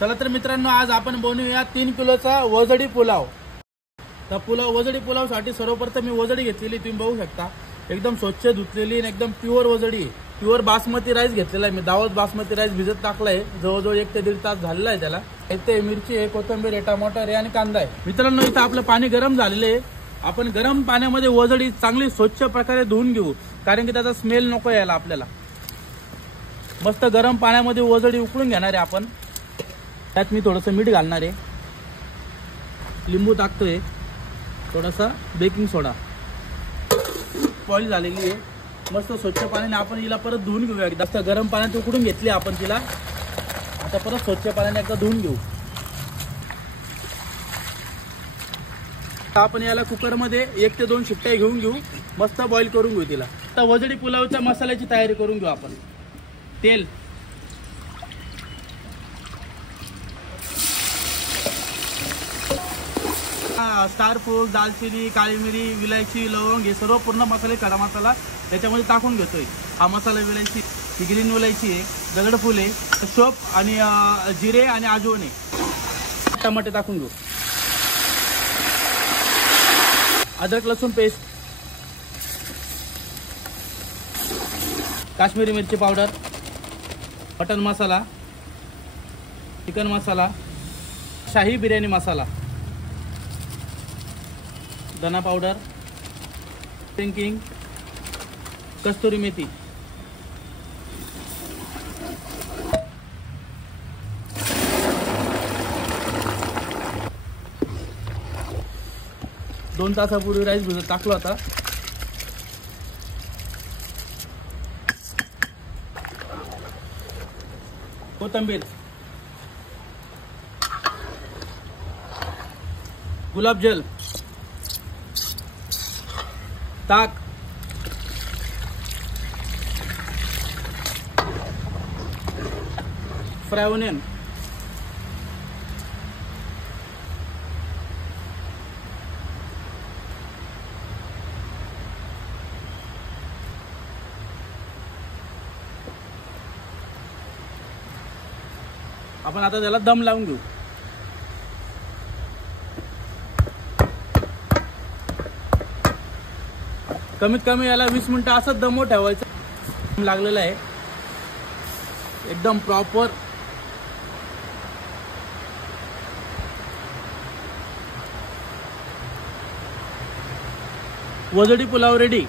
चला तर मित्रांनो, आज आपण बनवूया 3 किलोचा वजडी पुलाव। तर वजडी पुलावसाठी सर्वप्रथम मी वजडी घेतलेली, तुम्ही बघू शकता एकदम स्वच्छ धुतलेली आणि एकदम प्युअर वजडी, प्युअर बासमती राईस घेतलेला आहे मी। दावत बासमती राईस भिजत टाकलाय, जवळजवळ 1 ते 1.5 तास झालेला आहे त्याला। इथे मिरची आहे, कोथिंबीर आहे, टमाटर आहे आणि कांदा आहे। मित्रांनो, इथं आपलं पाणी गरम झालेलं आहे। आपण गरम पाण्यामध्ये वजडी चांगली स्वच्छ प्रकारे धुवून घेऊ, कारण की त्याचा स्मेल नको यायला आपल्याला। मस्त गरम पाण्यामध्ये वजडी उकळून घेणार आहे आपण। त्यात मी थोडंसं मीठ घालणार आहे, लिंबू टाकतोय, थोडासा बेकिंग सोडा। बॉईल झालेली आहे, मस्त स्वच्छ पाण्याने आपण हिला परत धुवून घेऊया। जास्त गरम पाण्यात उकळून घेतली आपण तिला, आता परत स्वच्छ पाण्याने एकदा धुवून घेऊ। आपण याला कुकरमध्ये 1 ते 2 शिट्ट्या घेऊन घेऊ, मस्त बॉईल करून घेऊ तिला। आता वजडी पुलावच्या मसाल्याची तयारी करून घेऊ आपण। तेल, स्टार फूल, दालचिनी, काळी मिरी, विलायची, लवंग हे सर्व पूर्ण मसाले, खडा मसाला त्याच्यामध्ये टाकून घेतोय। हा मसाला विलायची, ही ग्रीन विलायची आहे, दगडफूल आहे, शोप आणि जिरे आणि आजवण आहे। टमाटे टाकून घेऊ, अद्रक लसूण पेस्ट, काश्मीरी मिरची पावडर, मटन मसाला, चिकन मसाला, शाही बिर्याणी मसाला, धना पावडर, किंग, कस्तुरी मेथी, दोन तासापूर्वी राईस भिजत टाकला होता। कोथिंबीर, गुलाबजल, ताक, फ्राय ओनियन, आपण आता त्याला दम लावून घेऊ। कमीत कमी याला 20 मिनिटं असं दम ठेवायचं लागलेलं आहे, एकदम प्रॉपर। वजडी पुलाव रेडी।